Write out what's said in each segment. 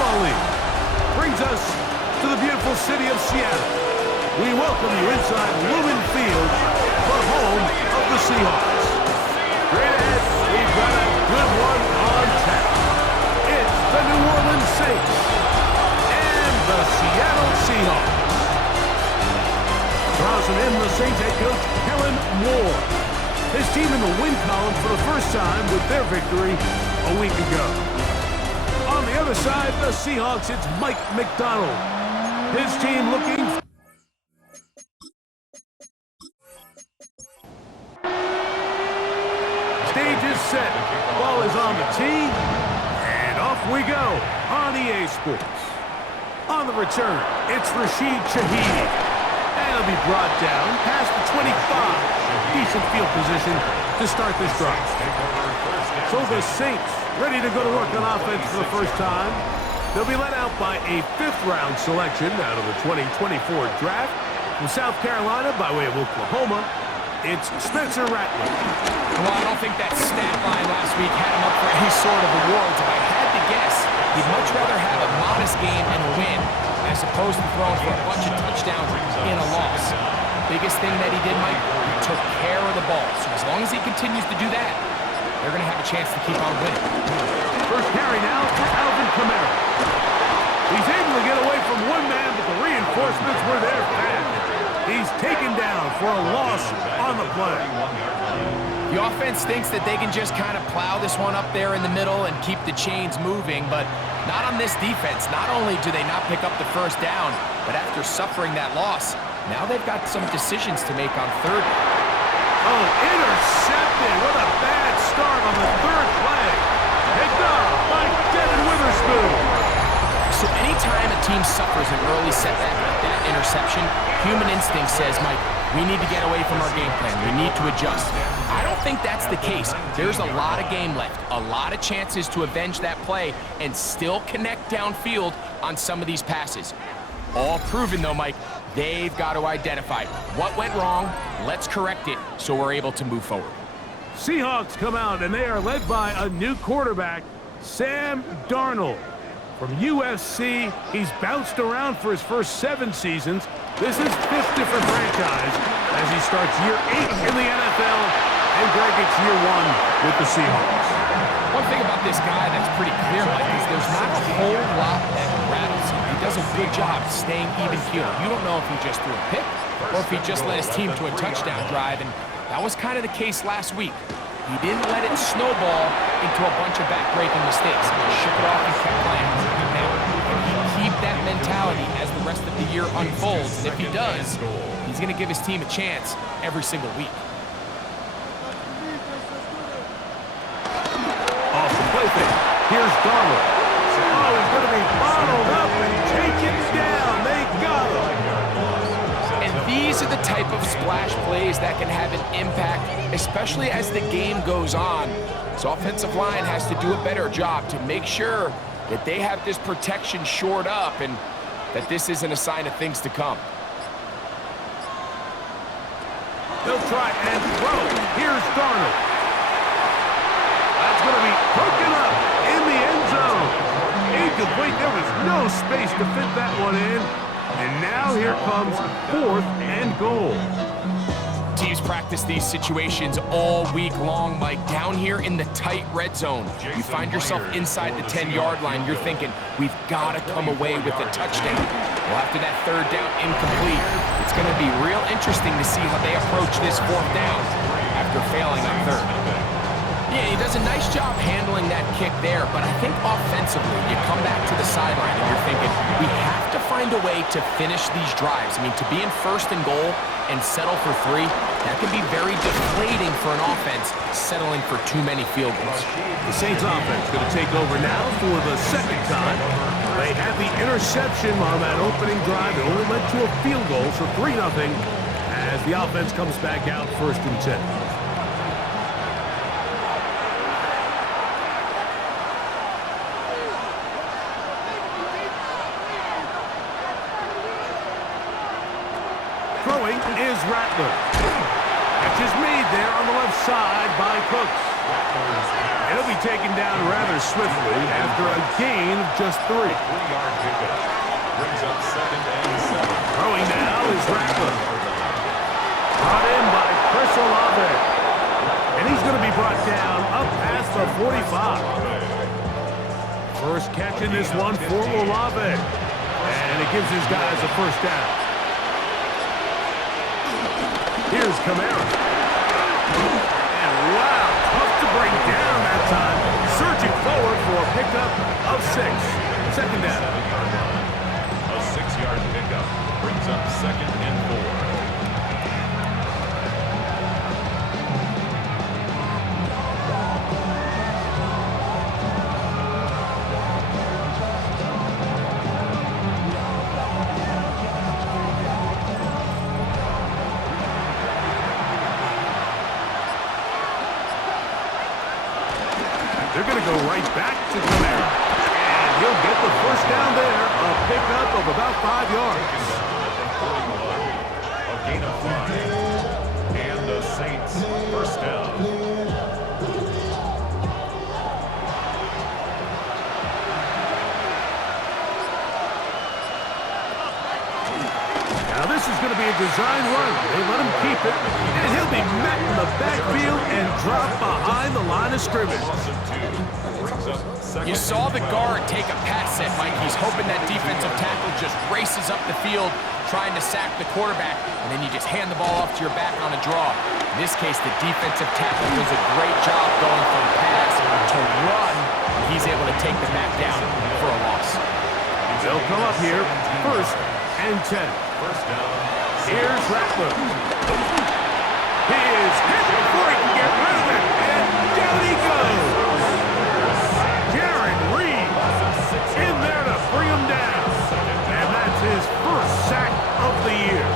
Football League. Brings us to the beautiful city of Seattle. We welcome you inside Lumen Field, the home of the Seahawks. Straight ahead, we've got a good one on tap. It's the New Orleans Saints and the Seattle Seahawks. Crossing in the Saints head coach Kellen Moore. His team in the win column for the first time with their victory a week ago. On the other side, the Seahawks, it's Mike McDonald. His team looking... Stage is set. Ball is on the tee. And off we go on EA Sports. On the return, it's Rashid Shaheed. And it'll be brought down past the 25. Decent field position to start this drive. So the Saints ready to go to work on offense for the first time. They'll be led out by a fifth-round selection out of the 2024 draft. From South Carolina by way of Oklahoma, it's Spencer Rattler. Well, I don't think that stat line last week had him up for any sort of awards. If I had to guess, he'd much rather have a modest game and a win as opposed to throwing for a bunch of touchdowns in a loss. The biggest thing that he did, Mike, he took care of the ball. So as long as he continues to do that, they're going to have a chance to keep on winning. First carry now for Alvin Kamara. He's able to get away from one man, but the reinforcements were there fast. He's taken down for a loss on the play. The offense thinks that they can just kind of plow this one up there in the middle and keep the chains moving, but not on this defense. Not only do they not pick up the first down, but after suffering that loss, now they've got some decisions to make on third. Oh, intercepted. What a bad start on the third play. Picked up by Devin Witherspoon. So anytime a team suffers an early setback like that interception, human instinct says, Mike, we need to get away from our game plan. We need to adjust. I don't think that's the case. There's a lot of game left, a lot of chances to avenge that play and still connect downfield on some of these passes. All proven, though, Mike. They've got to identify what went wrong, let's correct it so we're able to move forward. Seahawks come out, and they are led by a new quarterback, Sam Darnold. From USC, he's bounced around for his first 7 seasons. This is 5th different franchise as he starts year 8 in the NFL, and Greg, it's year 1 with the Seahawks. One thing about this guy that's pretty clear, Mike, is there's not a whole lot that rattles him. He does a good job staying even-keeled. You don't know if he just threw a pick or if he just led his team to a touchdown drive, and that was kind of the case last week. He didn't let it snowball into a bunch of back-breaking mistakes. He shook it off and kept playing. Now, can he keep that mentality as the rest of the year unfolds? And if he does, he's going to give his team a chance every single week. Awesome play fake. Here's Darnold. Oh, he's going to be bottled up and taken down. They got him. And these are the type of splash plays that can have an impact, especially as the game goes on. So offensive line has to do a better job to make sure that they have this protection shored up and that this isn't a sign of things to come. They'll try and throw. Here's Darnold. That's going to be broken up in the end zone. Incomplete. There was no space to fit that one in. And now here comes 4th and goal. Teams practice these situations all week long, Mike. Down here in the tight red zone, you find yourself inside the 10-yard line. You're thinking, we've got to come away with a touchdown. Well, after that third down incomplete, it's going to be real interesting to see how they approach this 4th down after failing on 3rd. Yeah, he does a nice job handling that kick there, but I think offensively, you come back to the sideline and you're thinking, we have to find a way to finish these drives. I mean, to be in 1st and goal and settle for 3, that can be very deflating for an offense settling for too many field goals. The Saints offense going to take over now for the 2nd time. They had the interception on that opening drive. It only led to a field goal, so 3-0 as the offense comes back out 1st and 10. Throwing is Rattler. Catch is made there on the left side by Cooks. He'll be taken down rather swiftly after a gain of just 3. Three-yard pickup. Brings up 2nd and 7. Throwing now is Rattler. Brought in by Chris Olave. And he's going to be brought down up past the 45. First catch in this one for Olave. And it gives his guys a first down. Here's Kamara. And wow, tough to bring down that time. Surging forward for a pickup of 6. Second down. A 6-yard pickup. Brings up 2nd and 4. They're going to go right back to Kamara. And he'll get the first down there, a pickup of about 5 yards. A gain of 5. And the Saints first down. Now this is going to be a design run. They let him keep it, and he'll be met in the backfield and dropped behind the line of scrimmage. You saw the guard take a pass set, Mike. He's hoping that defensive tackle just races up the field trying to sack the quarterback, and then you just hand the ball off to your back on a draw. In this case, the defensive tackle does a great job going from pass to run, and he's able to take the back down for a loss. They'll come up here, 1st and 10. First down. Here's Rattler. He is hit before he can get rid of it, and down he goes. Jaron Reed in there to bring him down, and that's his first sack of the year.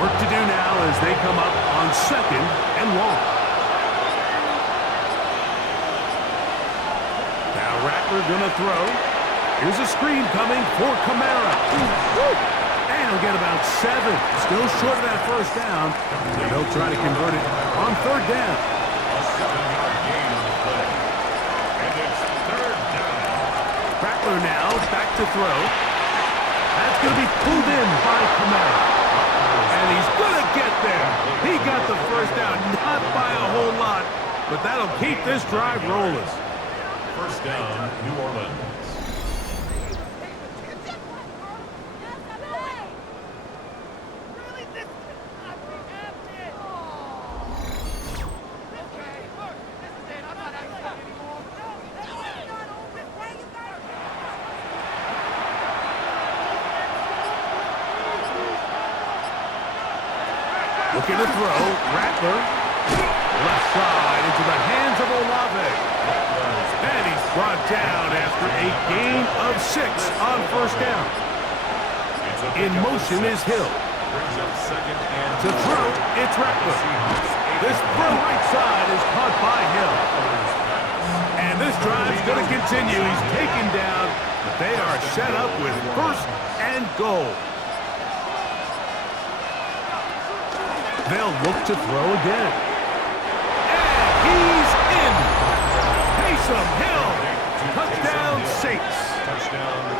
Work to do now as they come up on 2nd and long. Now Rattler gonna throw. Here's a screen coming for Kamara. And he'll get about 7. Still short of that first down. And they'll try to convert it on 3rd down. A 7-yard gain on the play. And it's 3rd down. Rattler now back to throw. That's going to be pulled in by Kamara. And he's going to get there. He got the first down, not by a whole lot, but that'll keep this drive rolling. First down, New Orleans. Looking to throw, Rattler. Left side into the hands of Olave. And he's brought down after a gain of 6 on first down. In motion is Hill. To throw, it's Rattler. This throw right side is caught by Hill. And this drive's going to continue. He's taken down, but they are set up with 1st and goal. They'll look to throw again. And he's in. Taysom Hill. Touchdown, Saints.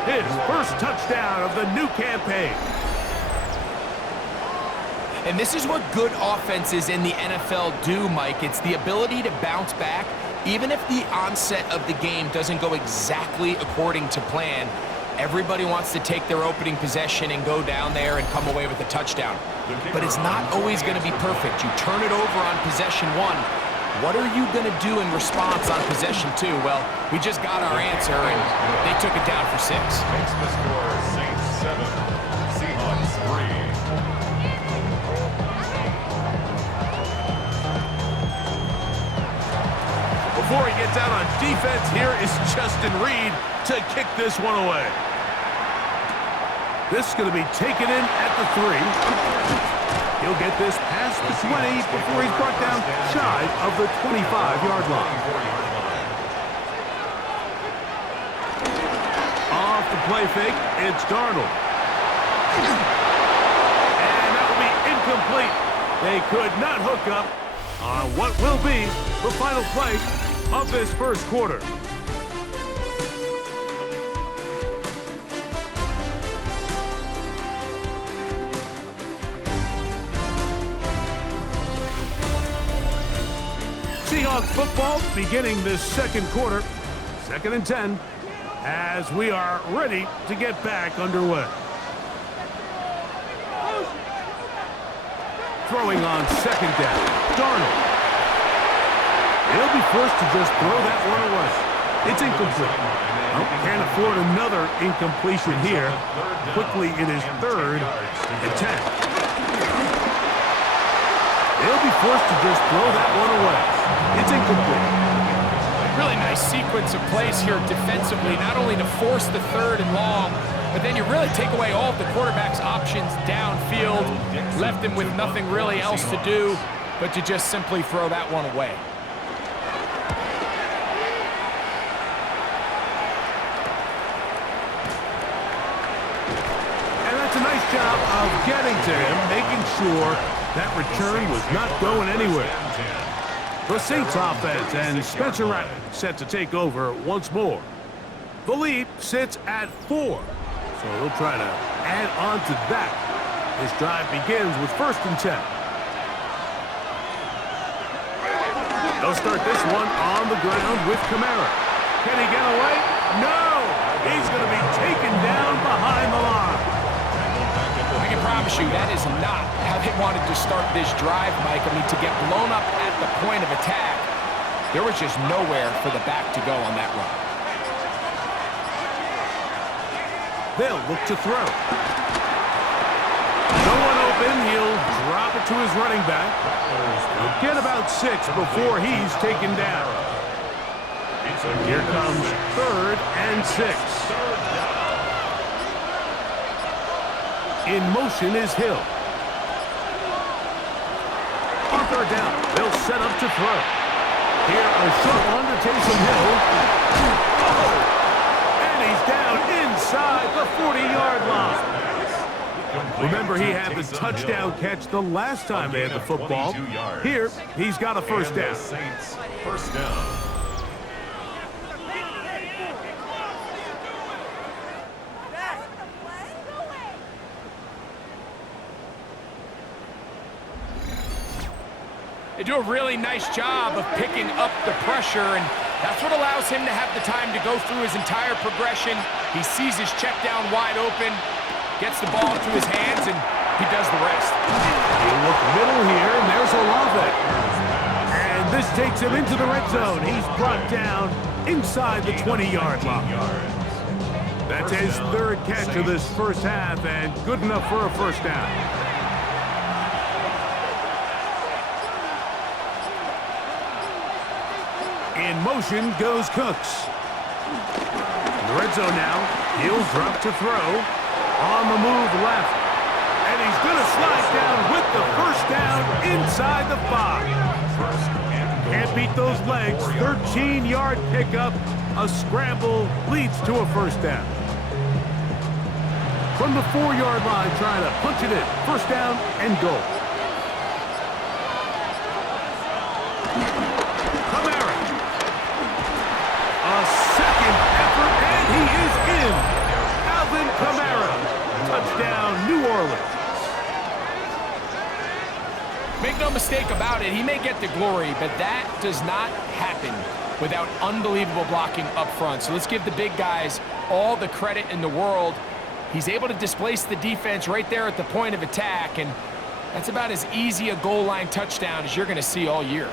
His first touchdown of the new campaign. And this is what good offenses in the NFL do, Mike. It's the ability to bounce back, even if the onset of the game doesn't go exactly according to plan. Everybody wants to take their opening possession and go down there and come away with a touchdown. But it's not always going to be perfect. You turn it over on possession 1. What are you going to do in response on possession 2? Well, we just got our answer, and they took it down for 6. Makes the score Saints 7, Seahawks 3. Before he gets out on defense, here is Justin Reed to kick this one away. This is going to be taken in at the 3. He'll get this past the 20 before he's brought down shy of the 25-yard line. Off the play fake, it's Darnold. And that will be incomplete. They could not hook up on what will be the final play of this first quarter. Seahawks football beginning this second quarter, 2nd and 10, as we are ready to get back underway. Throwing on 2nd down, Darnold. He'll be forced to just throw that one away. It's incomplete. Well, can't afford another incompletion here. Quickly it is 3rd and 10. He'll be forced to just throw that one away. It's incomplete. Really nice sequence of plays here defensively, not only to force the 3rd and long, but then you really take away all of the quarterback's options downfield, left him with nothing really else to do but to just simply throw that one away. And that's a nice job of getting to him, making sure that return was not going anywhere. The Saints offense and Spencer Rattler set to take over once more. The lead sits at 4. So he'll try to add on to that. This drive begins with 1st and 10. They'll start this one on the ground with Kamara. Can he get away? No! He's going to be taken down behind the line. I can promise you that is not how they wanted to start this drive, Mike. I mean, to get blown up at the point of attack, there was just nowhere for the back to go on that run. They'll look to throw. No one open. He'll drop it to his running back. He'll get about 6 before he's taken down. Here comes 3rd and 6. In motion is Hill. On 3rd down, they'll set up to throw. Here, a short one to Taysom Hill. And he's down inside the 40-yard line. Remember, he had the touchdown catch the last time they had the football. Here, he's got a first down. First down. They do a really nice job of picking up the pressure, and that's what allows him to have the time to go through his entire progression. He sees his check down wide open, gets the ball into his hands, and he does the rest. He'll look middle here, and there's Olave. And this takes him into the red zone. He's brought down inside the 20-yard line. That's his 3rd catch of this first half, and good enough for a first down. In motion goes Cooks. In the red zone now, he'll drop to throw. On the move left. And he's going to slide down with the first down inside the 5. Can't beat those legs. 13-yard pickup. A scramble leads to a first down. From the 4-yard line, trying to punch it in. First down and goal. Kamara, touchdown, New Orleans. Make no mistake about it, he may get the glory, but that does not happen without unbelievable blocking up front. So let's give the big guys all the credit in the world. He's able to displace the defense right there at the point of attack, and that's about as easy a goal line touchdown as you're going to see all year.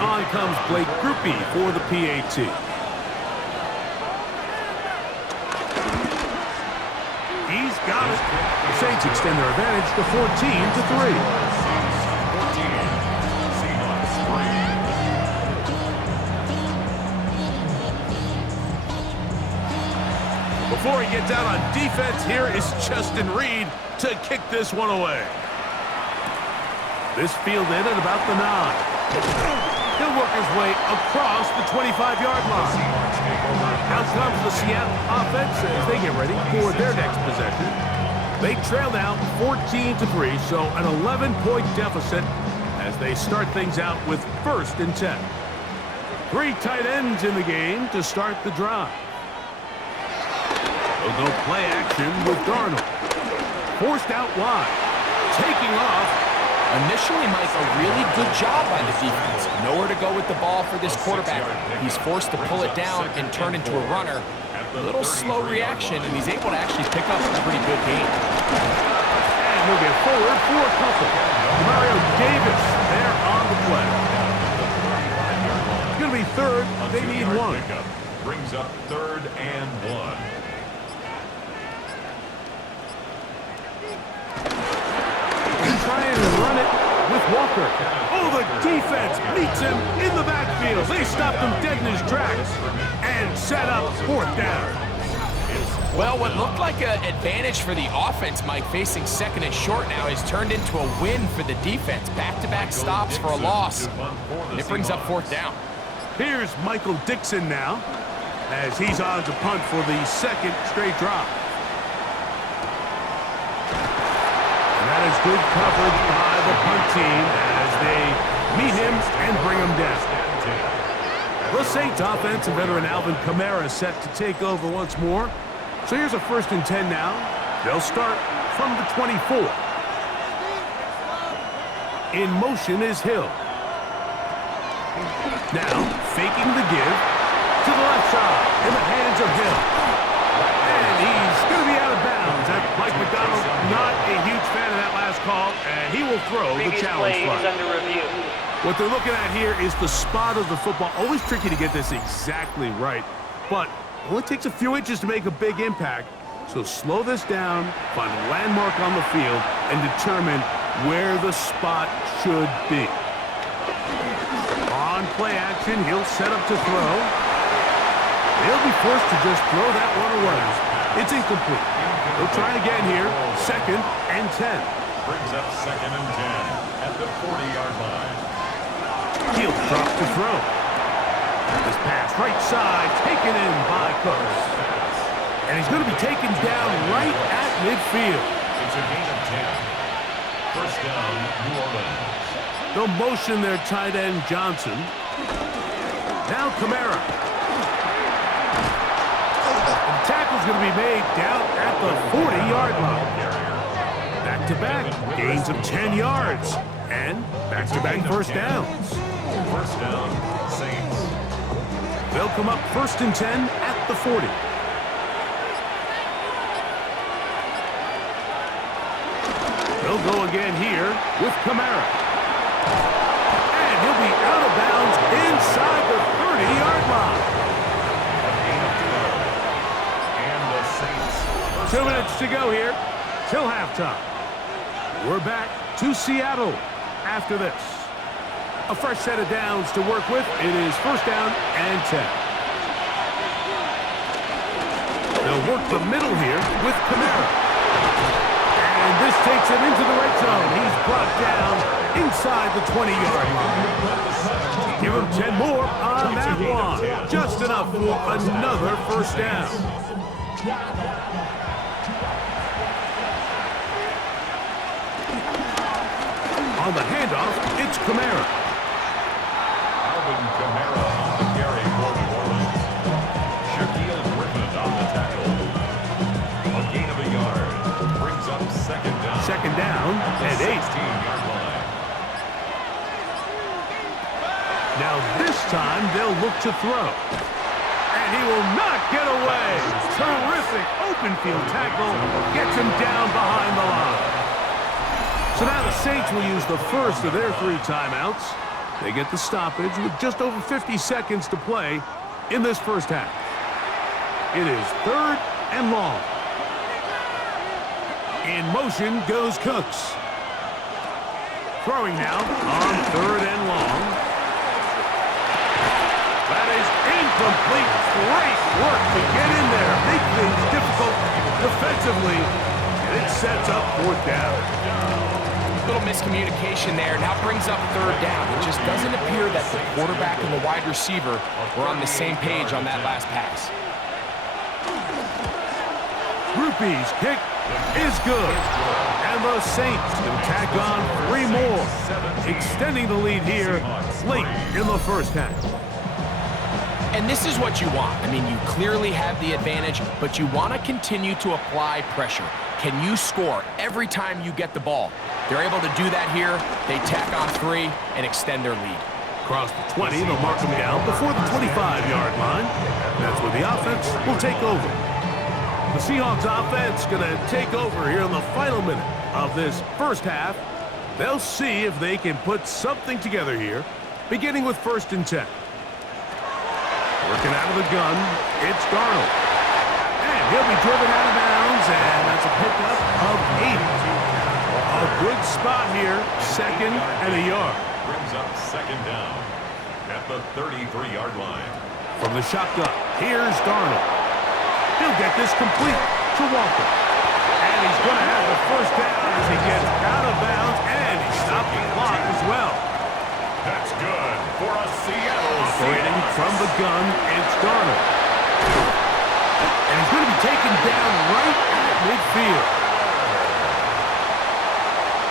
On comes Blake Grupe for the PAT. He's got it. The Saints extend their advantage to 14-3. Before he gets out on defense, here is Justin Reed to kick this one away. This fielded at about the 9. He'll work his way across the 25-yard line. Out comes the Seattle offense as they get ready for their next possession. They trail now 14-3, so an 11-point deficit as they start things out with 1st and 10. 3 tight ends in the game to start the drive. They'll go play action with Darnold. Forced out wide. Taking off. Initially, Mike, a really good job by the defense. Nowhere to go with the ball for this quarterback. He's forced to pull it down and turn into a runner. A little slow reaction, and he's able to actually pick up a pretty good gain. And he'll get forward for a couple. Mario Davis there on the play. It's going to be 3rd. They need 1. Brings up 3rd and 1. Trying to run it with Walker. Oh, the defense meets him in the backfield. They stopped him dead in his tracks and set up 4th down. Well, what looked like an advantage for the offense, Mike, facing 2nd and short now, has turned into a win for the defense. Back-to-back stops for a loss. And it brings up 4th down. Here's Michael Dixon now as he's on to punt for the 2nd straight drive. That is good coverage by the punt team as they meet him and bring him down. The Saints offense and veteran Alvin Kamara set to take over once more. So here's a 1st and 10 now. They'll start from the 24. In motion is Hill. Now faking the give to the left side in the hands of Hill. And he's going to be out of bounds. Mike McDonald, not a huge fan of that last call, and he will throw the challenge flag. Under review. What they're looking at here is the spot of the football. Always tricky to get this exactly right, but it only takes a few inches to make a big impact. So slow this down, find a landmark on the field, and determine where the spot should be. On play action, he'll set up to throw. They'll be forced to just throw that one away. It's incomplete. They'll try again here. 2nd and 10. Brings up 2nd and 10 at the 40-yard line. He'll drop to throw. This pass right side taken in by Cooks. And he's going to be taken down right at midfield. It's a gain of 10. 1st down, New Orleans. They'll motion their tight end Johnson. Now Kamara. Tackle's going to be made down at the 40-yard line. Back-to-back gains of 10 yards. And back-to-back 1st downs. 1st down, Saints. They'll come up 1st and 10 at the 40. They'll go again here with Kamara. And he'll be out of bounds inside the 30-yard line. 2 minutes to go here till halftime. We're back to Seattle after this. A fresh set of downs to work with. It is 1st down and 10. They'll work the middle here with Kamara. And this takes him into the red zone. He's brought down inside the 20-yard line. Give him 10 more on that one. Just enough for another 1st down. On the handoff, it's Kamara. Alvin Kamara on the carry for New Orleans. Shaquille Griffin on the tackle. A gain of a yard. Brings up 2nd down. 2nd down and 8. 16-yard line. Now this time they'll look to throw. And he will not get away. Terrific open field tackle. Gets him down behind the line. So now the Saints will use the first of their 3 timeouts. They get the stoppage with just over 50 seconds to play in this 1st half. It is 3rd and long. In motion goes Cooks. Throwing now on 3rd and long. That is incomplete. Great work to get in there. Make things difficult defensively. And it sets up 4th down. Little miscommunication there. Now brings up 3rd down. It just doesn't appear that the quarterback and the wide receiver were on the same page on that last pass. Groupies kick is good. And the Saints can tack on 3 more, extending the lead here late in the first half. And this is what you want. I mean, you clearly have the advantage, but you want to continue to apply pressure. Can you score every time you get the ball? They're able to do that here. They tack on 3 and extend their lead. Across the 20, they'll mark them down before the 25-yard line. That's where the offense will take over. The Seahawks offense going to take over here in the final minute of this first half. They'll see if they can put something together here, beginning with 1st and 10. Working out of the gun, it's Darnold. And he'll be driven out of bounds, and that's a pickup of 8. A good spot here, 2nd and a yard. Brings up 2nd down at the 33-yard line. From the shotgun, here's Darnold. He'll get this complete to Walker. And he's going to have the 1st down as he gets out of bounds, and he stopped the clock as well. That's good for a Seattle. Operating from the gun, it's Darnold. And he's going to be taken down right at midfield.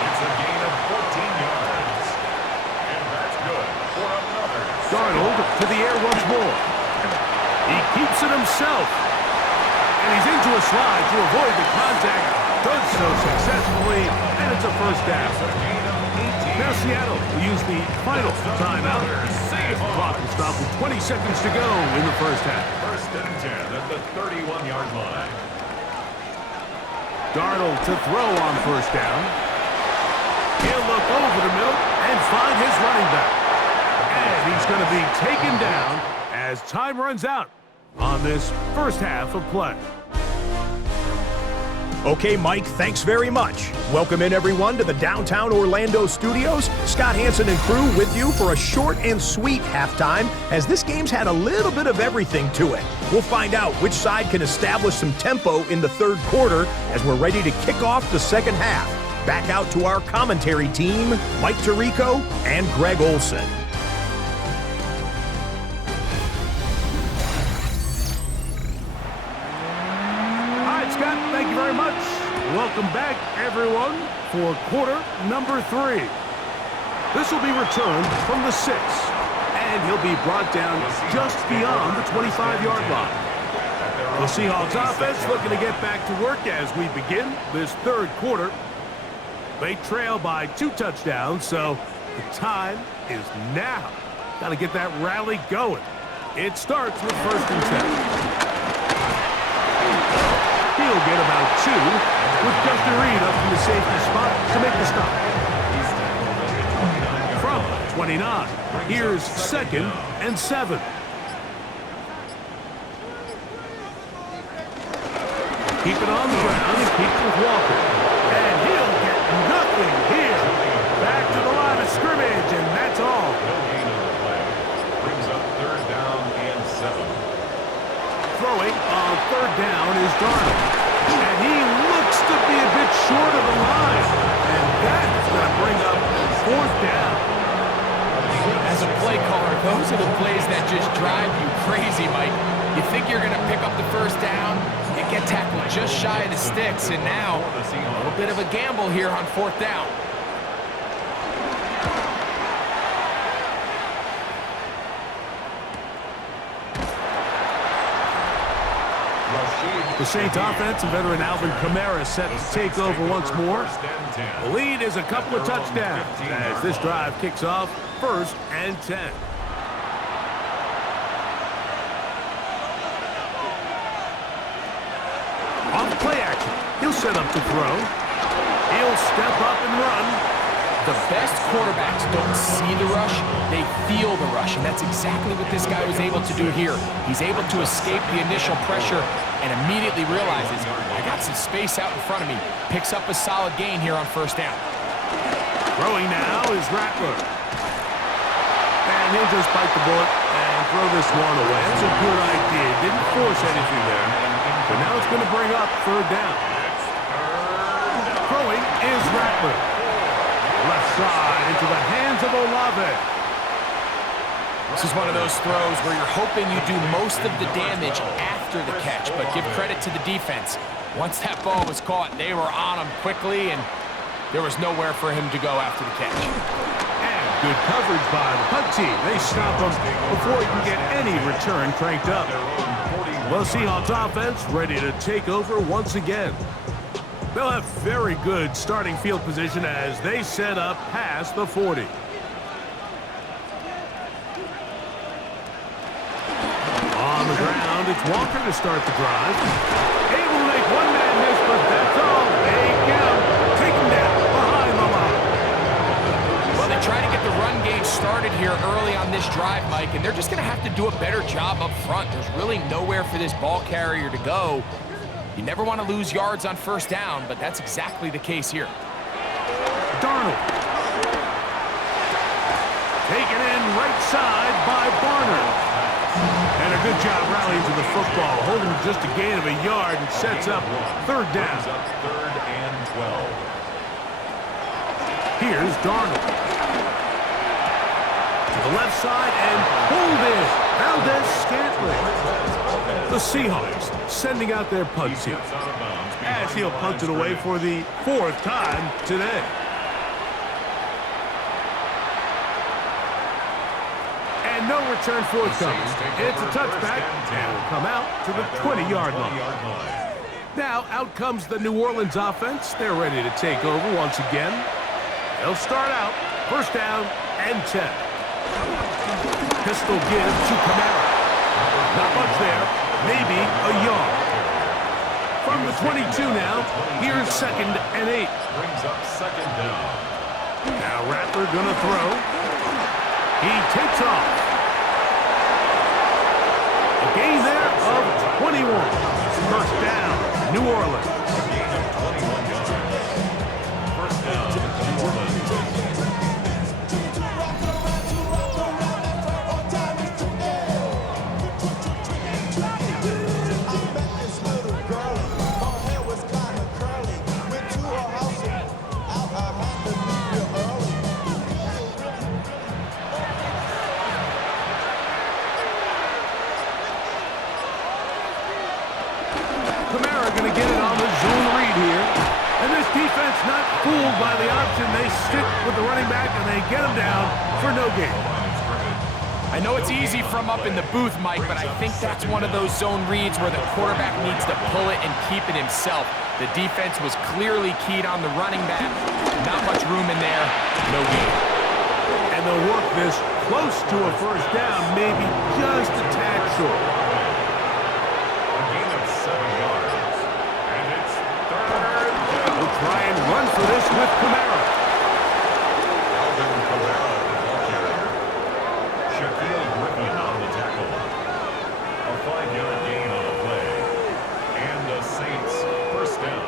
It's a gain of 14 yards. And that's good for another. Darnold to the air once more. He keeps it himself. And he's into a slide to avoid the contact. Does so successfully, and it's a 1st down. Now Seattle will use the final timeout. The clock will stop with 20 seconds to go in the first half. 1st and 10 at the 31-yard line. Darnold to throw on 1st down. He'll look over the middle and find his running back. And he's going to be taken down as time runs out on this first half of play. Okay, Mike, thanks very much. Welcome in, everyone, to the downtown Orlando studios. Scott Hansen and crew with you for a short and sweet halftime, as this game's had a little bit of everything to it. We'll find out which side can establish some tempo in the 3rd quarter as we're ready to kick off the 2nd half. Back out to our commentary team, Mike Tirico and Greg Olson. Scott, thank you very much. Welcome back, everyone, for quarter number 3. This will be returned from the 6, and he'll be brought down just beyond the 25-yard line. The Seahawks offense looking to get back to work as we begin this 3rd quarter. They trail by 2 touchdowns, so the time is now. Got to get that rally going. It starts with 1st and 10. He'll get about 2 with Justin Reed up in the safety spot to make the stop. From 29, here's 2nd and 7. Keep it on the ground and keep it with Walker. And he'll get nothing here. Back to the line of scrimmage, and that's all. No gain on the play. Brings up 3rd down and 7. Throwing on 3rd down is Darnold. And he looks to be a bit short of the line. And that's going to bring up 4th down. As a play caller, those are the plays that just drive you crazy, Mike. You think you're going to pick up the 1st down, you get tackled just shy of the sticks, and now a little bit of a gamble here on 4th down. The Saints offense and veteran Alvin Kamara set to take over once more. The lead is a couple of touchdowns as this drive kicks off 1st and 10. On the play action, he'll set up to throw. He'll step up and run. The best quarterbacks don't see the rush, they feel the rush, and that's exactly what this guy was able to do here. He's able to escape the initial pressure and immediately realizes, I got some space out in front of me. Picks up a solid gain here on 1st down. Throwing now is Rattler. And he'll just bite the bullet and throw this one away. That's a good idea. Didn't force anything there. But now it's going to bring up 3rd down. Throwing is Rattler. Left side into the hands of Olave. This is one of those throws where you're hoping you do most of the damage after after the catch, but give credit to the defense. Once that ball was caught, they were on him quickly, and there was nowhere for him to go after the catch. And good coverage by the punt team. They stop him before he can get any return cranked up. Well, Seahawks offense ready to take over once again. They'll have very good starting field position as they set up past the 40. On the ground, it's Walker to start the drive. Able to make one man miss, but that's all. They get him. Take him down behind the line. Well, they try to get the run game started here early on this drive, Mike, and they're just going to have to do a better job up front. There's really nowhere for this ball carrier to go. You never want to lose yards on first down, but that's exactly the case here. Darnold. Taken in right side by Barner. And a good job rallying to the football, holding just a gain of a yard and sets up third down. Third and 12. Here's Darnold. To the left side and pulled in. Valdez-Scantling. The Seahawks sending out their punt team as he'll punt it away for the 4th time today. And no return forthcoming. It's a touchback and will come out to the 20-yard line. Now out comes the New Orleans offense. They're ready to take over once again. They'll start out first down and 10. Pistol give to Kamara. Not much there. Maybe a yard. From the 22 now, here's 2nd and 8. Brings up 2nd down. Now Rattler gonna throw. He takes off. A gain there of 21. First down, New Orleans. A gain of 21 yards. First down, New Orleans. Defense not fooled by the option. They stick with the running back and they get him down for no gain. I know it's easy from up in the booth, Mike, but I think that's one of those zone reads where the quarterback needs to pull it and keep it himself. The defense was clearly keyed on the running back. Not much room in there. No gain. And they'll work this close to a first down, maybe just a tad short. A gain of 7 yards. And it's third. We'll try and run for this with Kamara. Alvin Kamara, the ball carrier. Shaquille Griffin on the tackle. A 5-yard gain on the play. And the Saints first down.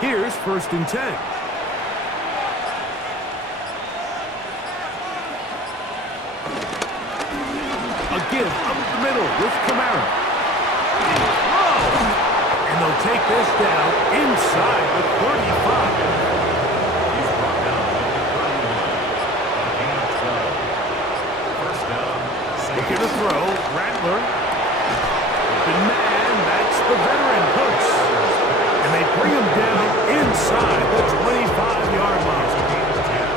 Here's 1st and 10. A give up the middle with Kamara. Oh! And they'll take this down inside the 35. He's brought down at the 31. A gain of 12. First down, Saints. Looking to throw, Rattler. Open man, that's the veteran Cooks. And they bring him down inside the 25-yard line. A gain of 10.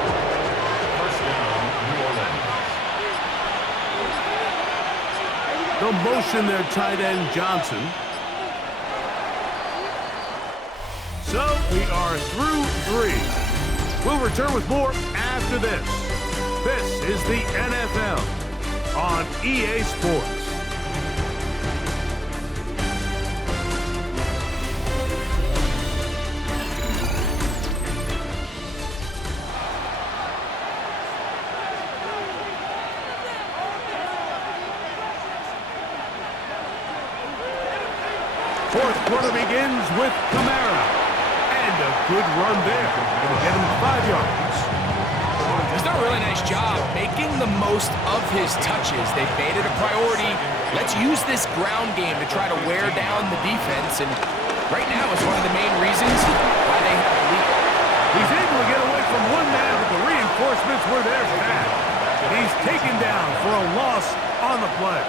First down, New Orleans. They'll motion their tight end Johnson. So we are through 3. We'll return with more after this. This is the NFL on EA Sports. Fourth quarter begins with Kamara. And a good run there. Going to get him 5 yards. He's done a really nice job making the most of his touches. They've made it a priority. Let's use this ground game to try to wear down the defense. And right now it's one of the main reasons why they have the lead. He's able to get away from one man, but the reinforcements were there fast. He's taken down for a loss on the play.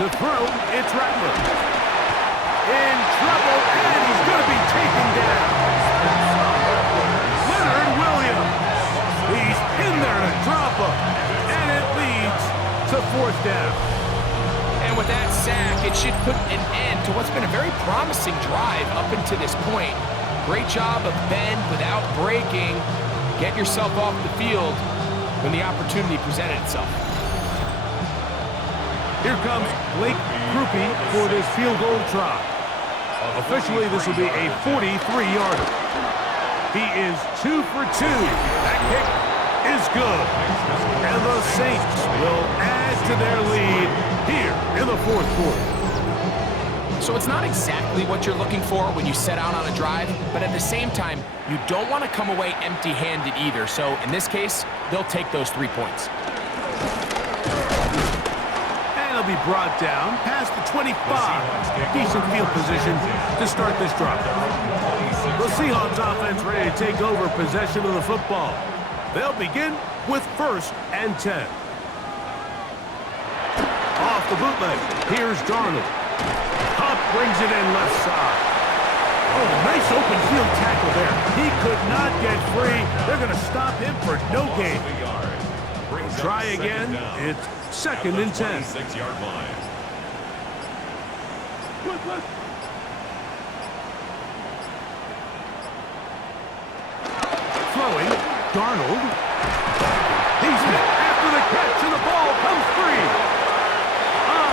To throw, it's Rattler. In trouble, and he's going to be taken down. Leonard Williams. He's in there to drop him. And it leads to fourth down. And with that sack, it should put an end to what's been a very promising drive up until this point. Great job of bend without breaking. Get yourself off the field when the opportunity presented itself. Here comes Blake Grupe for this field goal try. Officially, this will be a 43-yarder. He is 2 for 2. That kick is good. And the Saints will add to their lead here in the fourth quarter. So it's not exactly what you're looking for when you set out on a drive, but at the same time, you don't want to come away empty-handed either. So in this case, they'll take those 3 points. He'll be brought down past the 25. Decent field position to start this drive. The Seahawks offense ready to take over possession of the football. They'll begin with 1st and 10. Off the bootleg, here's Darnold. Up brings it in left side. Oh, nice open field tackle there. He could not get free. They're going to stop him for no gain. Try again. It's 2nd and 10. 6-yard line. Throwing, Darnold. He's hit after the catch, and the ball comes free.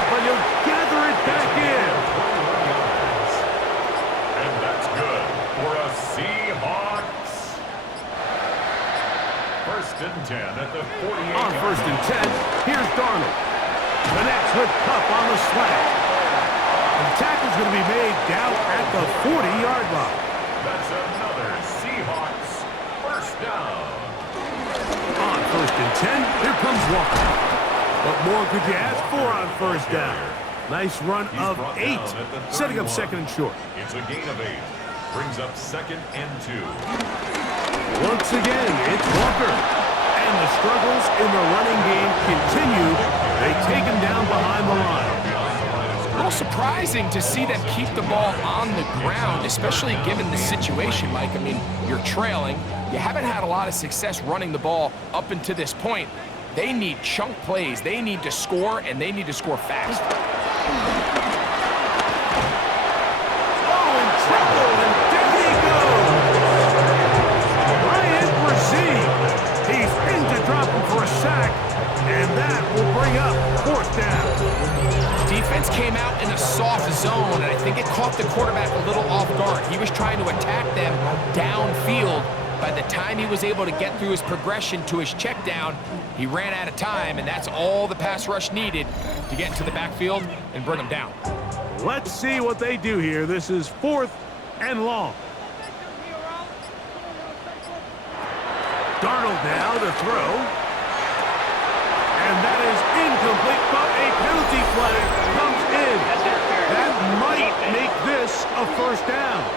But he'll gather it back in. And that's good for a Seahawks. 1st and 10 at the 48. On 1st and 10, here's Darnold. Connects with Cup on the slant. And the tackle's going to be made down at the 40-yard line. That's another Seahawks 1st down. On 1st and 10, here comes Walker. What more could you ask for on 1st down? Nice run of 8, setting up 2nd and short. It's a gain of 8. Brings up 2nd and 2. Once again, it's Walker. And the struggles in the running game continue. They take him down behind the line. A little surprising to see them keep the ball on the ground, especially given the situation, Mike. I mean, you're trailing. You haven't had a lot of success running the ball up until this point. They need chunk plays. They need to score, and they need to score fast. Oh, in trouble, and there he goes. Ryan Brzee. He's in to drop him for a sack, and that will bring up 4th down. Defense came out in a soft zone, and I think it caught the quarterback a little off guard. He was trying to attack them downfield. By the time he was able to get through his progression to his check down, he ran out of time, and that's all the pass rush needed to get into the backfield and bring him down. Let's see what they do here. This is 4th and long. Darnold now to throw. And that is incomplete, but a penalty flag comes in. That might make this a 1st down.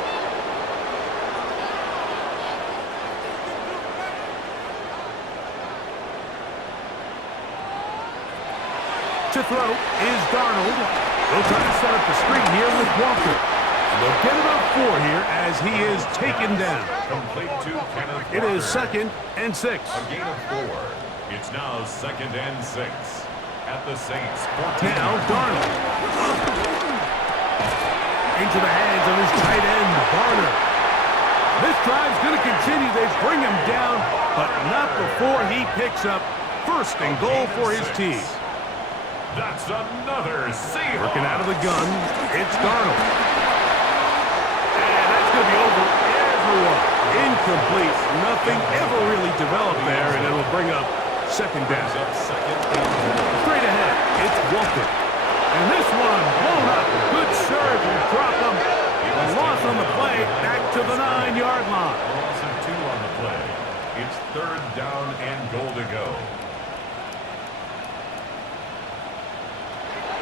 To throw is Darnold. They'll try to set up the screen here with Walker. And they'll get about 4 here as he is taken down. Complete to Kenneth It is Walker. 2nd and 6. A gain of 4. It's now 2nd and 6 at the Saints 14. Now Darnold. Into the hands of his tight end, Barner. This drive's going to continue. They bring him down, but not before he picks up 1st and goal for his team. That's another Seahawks. Working out of the gun, it's Darnold. And that's going to be over everyone. Incomplete. Nothing ever really developed there, and it'll bring up 2nd down. Straight ahead, it's Walker. And this one blown up. Good serve and drop him. A loss on the play, back to the 9-yard line. Loss of 2 on the play. It's 3rd down and goal to go.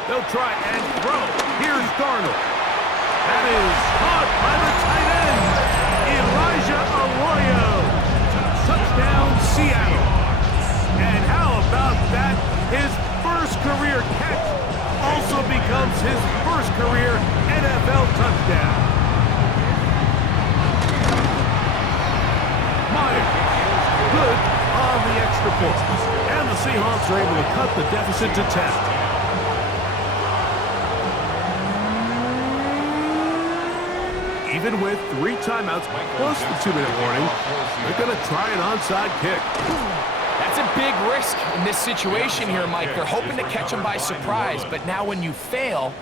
They'll try and throw. Here's Darnold. That is caught by the tight end, Elijah Arroyo. Touchdown, Seattle. And how about that? His 1st career catch, also one becomes his first career NFL touchdown. Myers, good on the extra point. And the Seahawks are able to cut the deficit to 10. Even with 3 timeouts plus the 2-minute warning, they're going to try an onside kick. That's a big risk in this situation here, Mike. They're hoping to catch him by surprise, but now when you fail,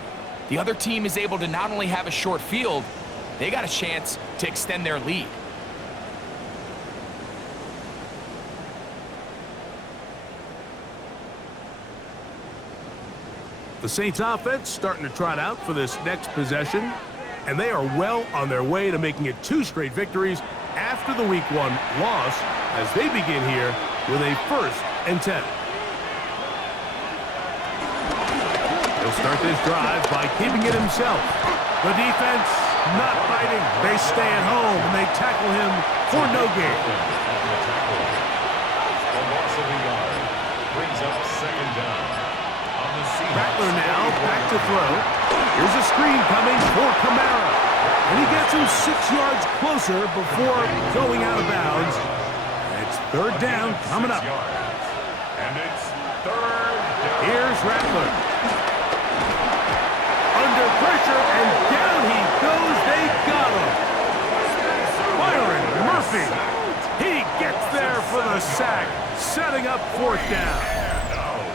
the other team is able to not only have a short field, they got a chance to extend their lead. The Saints offense starting to trot out for this next possession, and they are well on their way to making it 2 straight victories after the Week 1 loss as they begin here with a 1st and 10. He'll start this drive by keeping it himself. The defense not fighting. They stay at home and they tackle him for no gain. A loss of a yard brings up 2nd down. Rattler now back to throw. Here's a screen coming for Kamara. And he gets him 6 yards closer before going out of bounds. It's 3rd down coming up. And it's 3rd down. Here's Rattler. Under pressure, and down he goes. They got him. Byron Murphy. He gets there for the sack, setting up 4th down.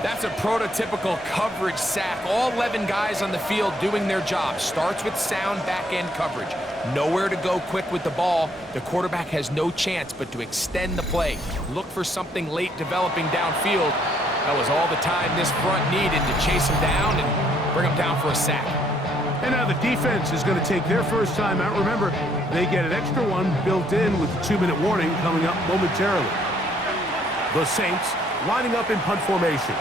That's a prototypical coverage sack. All 11 guys on the field doing their job. Starts with sound back-end coverage. Nowhere to go quick with the ball. The quarterback has no chance but to extend the play. Look for something late developing downfield. That was all the time this front needed to chase him down and bring him down for a sack. And now the defense is going to take their first time out. Remember, they get an extra one built in with the 2-minute warning coming up momentarily. The Saints lining up in punt formation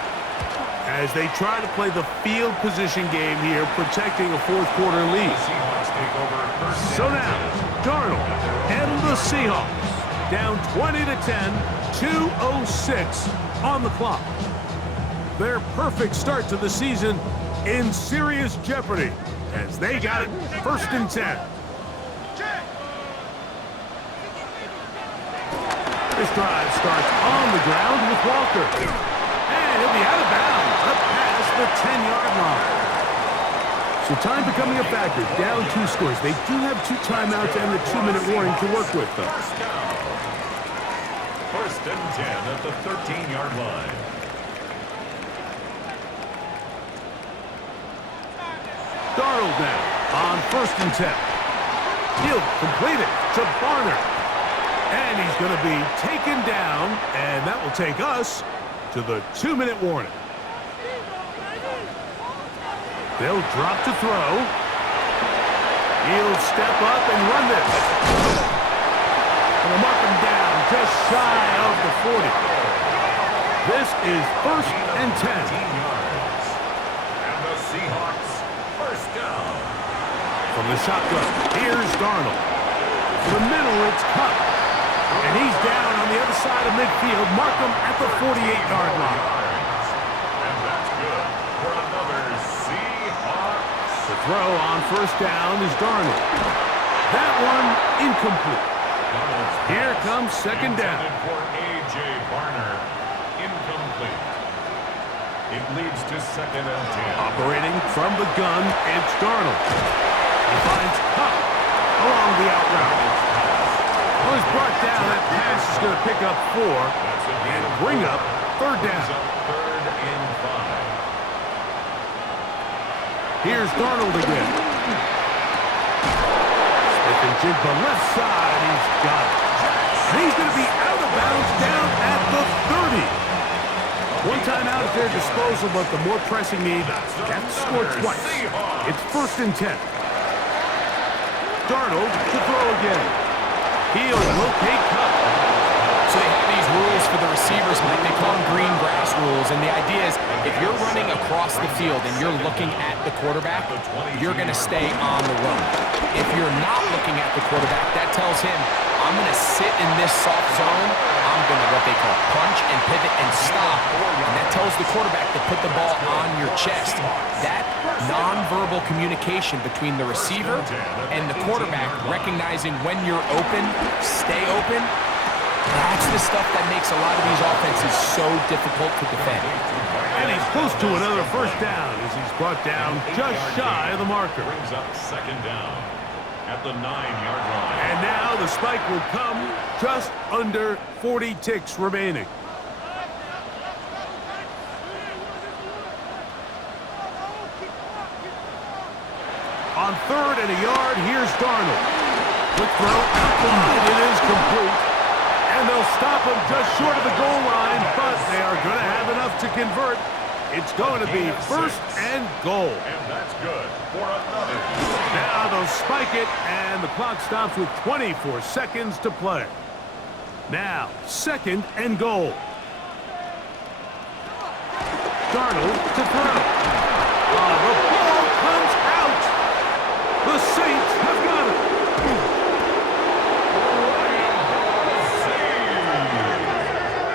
as they try to play the field position game here, protecting a 4th-quarter lead. So now, Darnold and the Seahawks down 20-10, 2:06 on the clock. Their perfect start to the season in serious jeopardy as they got it 1st and 10. This drive starts on the ground with Walker. And he'll be out of bounds, up past the 10-yard line. So time becoming a factor, down 2 scores. They do have 2 timeouts and the 2-minute warning to work with, though. 1st and 10 at the 13-yard line. Darnold now on 1st and 10. He'll complete it to Barner. And he's going to be taken down, and that will take us to the 2-minute warning. They'll drop to throw. He'll step up and run this. And they'll mark him down just shy of the 40. This is 1st and 10. And the Seahawks 1st down. From the shotgun, here's Darnold. To the middle, it's Cup. And he's down on the other side of midfield. Mark him at the 48-yard line. And that's good for another Seahawks. The throw on 1st down is Darnold. That one incomplete. Here comes 2nd down. For A.J. Barner, incomplete. It leads to 2nd and 10. Operating from the gun, it's Darnold. He finds Cup along the out route. Well, he's brought down. That pass is going to pick up 4 and bring up 3rd down. 3rd and 5. Here's Darnold again. Smith and Jigba left side. He's got it. And he's going to be out of bounds down at the 30. 1 timeout at their disposal, but the more pressing need, have to score twice. It's 1st and 10. Darnold to throw again. He'll locate Cup. So they have these rules for the receivers, Mike. They call them green grass rules. And the idea is if you're running a across the field and you're looking at the quarterback, you're going to stay on the run. If you're not looking at the quarterback, that tells him, I'm going to sit in this soft zone. I'm going to what they call punch and pivot and stop. And that tells the quarterback to put the ball on your chest. That nonverbal communication between the receiver and the quarterback, recognizing when you're open, stay open, that's the stuff that makes a lot of these offenses so difficult to defend. And he's close to another first down as he's brought down just shy of the marker. Brings up second down at the 9-yard line. And now the spike will come just under 40 ticks remaining. On 3rd and a yard, here's Darnold. Quick throw out wide, it is complete. And they'll stop him just short of the goal line, but they are going to have enough to convert. It's going to be 1st and goal. And that's good for another. Now they'll spike it, and the clock stops with 24 seconds to play. Now, 2nd and goal. Darnold to throw. The ball comes out. The Saints have got it.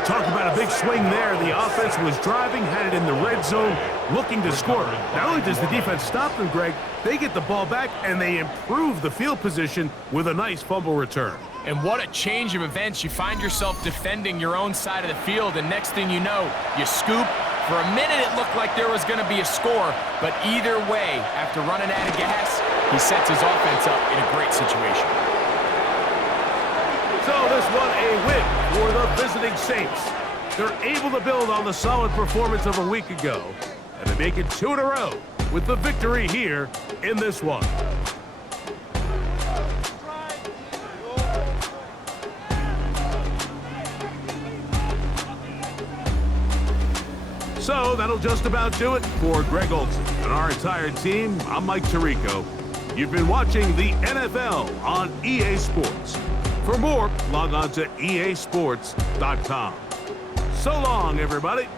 Talk about a big swing there. The offense was driving, had it in the red zone, looking to score. Not only does the defense stop them, Greg, they get the ball back, and they improve the field position with a nice fumble return. And what a change of events. You find yourself defending your own side of the field, and next thing you know, you scoop. For a minute, it looked like there was going to be a score, but either way, after running out of gas, he sets his offense up in a great situation. So this one a win for the visiting Saints. They're able to build on the solid performance of a week ago, and they make it 2 in a row with the victory here in this one. So that'll just about do it for Greg Olson and our entire team. I'm Mike Tirico. You've been watching the NFL on EA Sports. For more, log on to easports.com. So long, everybody.